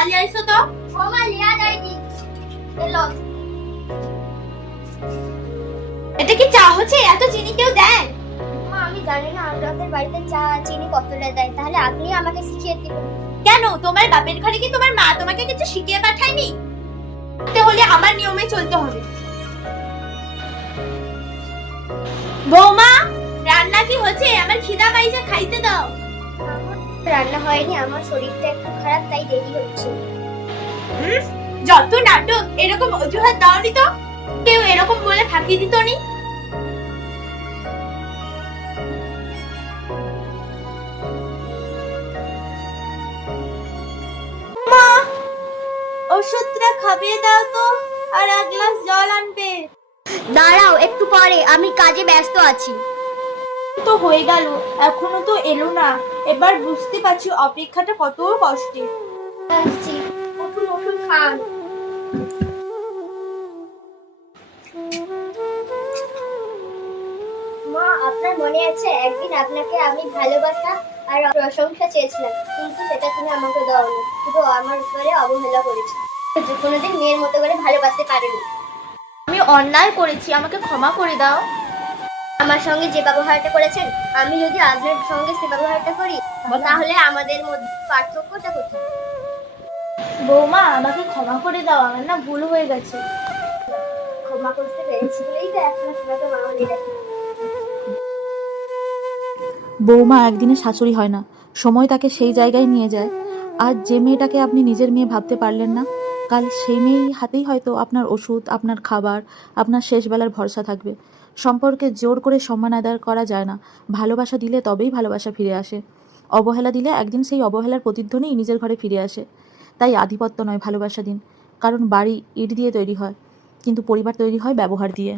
চালিয়ে আইছো তো বৌমা লিয়া যায়নি এলো। এটা কি চা হচ্ছে? এত চিনি কেউ দেয়? মা আমি জানি না আপনাদের বাড়িতে চা চিনি কতটা দেয়, তাহলে আপনি আমাকে শিখিয়ে দিবেন। কেন তোমার বাপের ঘরে কি তোমার মা তোমাকে কিছু শিখিয়ে পাঠায়নি? তাহলে আমার নিয়মে চলতে হবে। বৌমা রান্না কি হচ্ছে? আমার খিদা পাইছে, খাইতে দাও। রান্না হয়নি, আমার শরীরটা একটু খারাপ তাই দেরি হচ্ছে। যত নাটক, এরকম অজুহাত দাওনি তো। কেউ এরকম বলে ফাঁকি দিত নি। মা ওষুধটা খাবিয়ে দাও তো, আর এক গ্লাস জল আনবে। দাঁড়াও একটু পরে, আমি কাজে ব্যস্ত আছি। তো হয়ে গেল, এখনো তো এলো না। এবার বুঝতে পারছি অপেক্ষাটা কত কষ্টের। আসছি, উঠুন উঠুন খান। মা আপনার মনে আছে একদিন আপনাকে আমি ভালোবাসা আর প্রশংসা চেয়েছিলাম, কিন্তু সেটা তুমি আমাকে দাওনি, শুধু আমার উপরে অবহেলা করেছো। কোনোদিন মেয়ের মতো করে ভালোবাসতে পারেনি। আমি অন্যায় করেছি, আমাকে ক্ষমা করে দাও। আমার সঙ্গে যে ব্যবহারটা করেছেন, আমি যদি আপনার সঙ্গে সে ব্যবহারটা করি, তাহলে আমাদের মধ্যে পার্থক্যটা কোথায়? বৌমা আমাকে ক্ষমা করে দাও, আমার না ভুল হয়ে গেছে। ক্ষমা করতে পেরেছি বলেই তো এখনো তোমাকে মা বলে ডাকি। বৌমা একদিনে শাশুড়ি হয় না, সময় তাকে সেই জায়গায় নিয়ে যায়। আজ যে মেয়েটাকে আপনি নিজের মেয়ে ভাবতে পারলেন না, কাল সেই মেয়েই হাতেই হয়তো আপনার ওষুধ, আপনার খাবার, আপনার শেষবেলার ভরসা থাকবে। সম্পর্কে জোর করে সম্মান আদায় করা যায় না। ভালোবাসা দিলে তবেই ভালোবাসা ফিরে আসে। অবহেলা দিলে একদিন সেই অবহেলার প্রতিধ্বনিই নিজের ঘরে ফিরে আসে। তাই আধিপত্য নয়, ভালোবাসা দিন। কারণ বাড়ি ইট দিয়ে তৈরি হয়, কিন্তু পরিবার তৈরি হয় ব্যবহার দিয়ে।